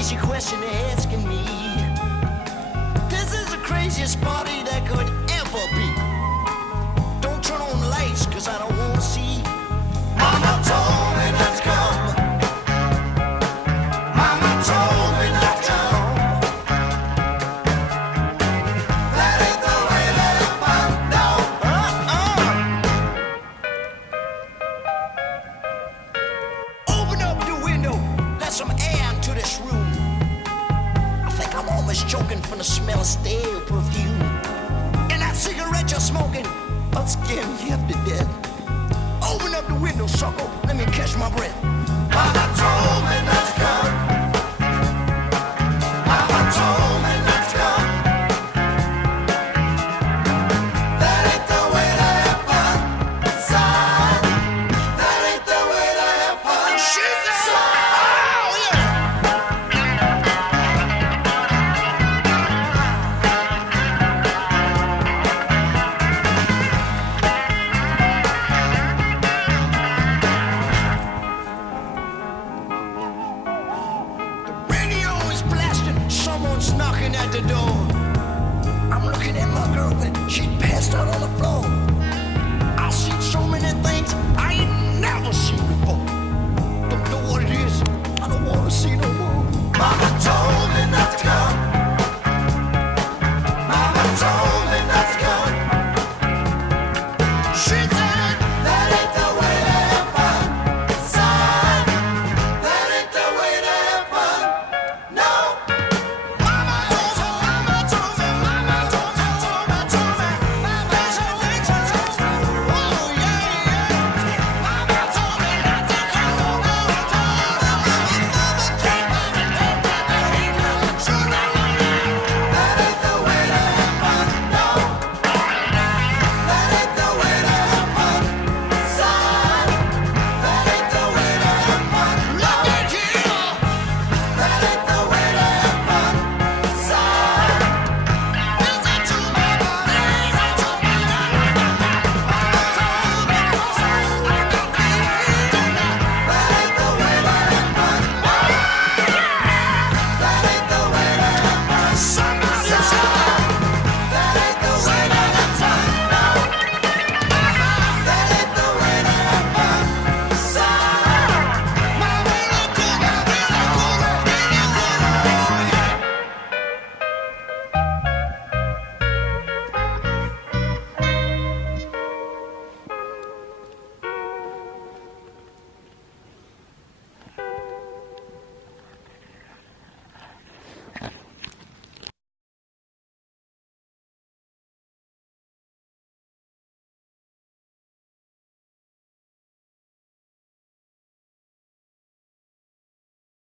crazy question they're asking me. This is the craziest party that could ever be. Don't turn on the lights, cause I don't wanna see. Mama told me not to come. Mama told me not to come. That ain't the way that I found out. Open up the window, let some air into this room. I think I'm almost choking from the smell of stale perfume. And that cigarette you're smoking, I'll scare me half to death. Open up the window, sucker, let me catch my breath. Mama told me not to come. Mama told me not to come. That ain't the way to have fun, son. That ain't the way to have fun. She said, oh yeah. Radio is blasting, someone's knocking at the door. I'm looking at my girlfriend, she passed out on the floor. I've seen so many things I ain't never seen before. Don't know what it is, I don't wanna see no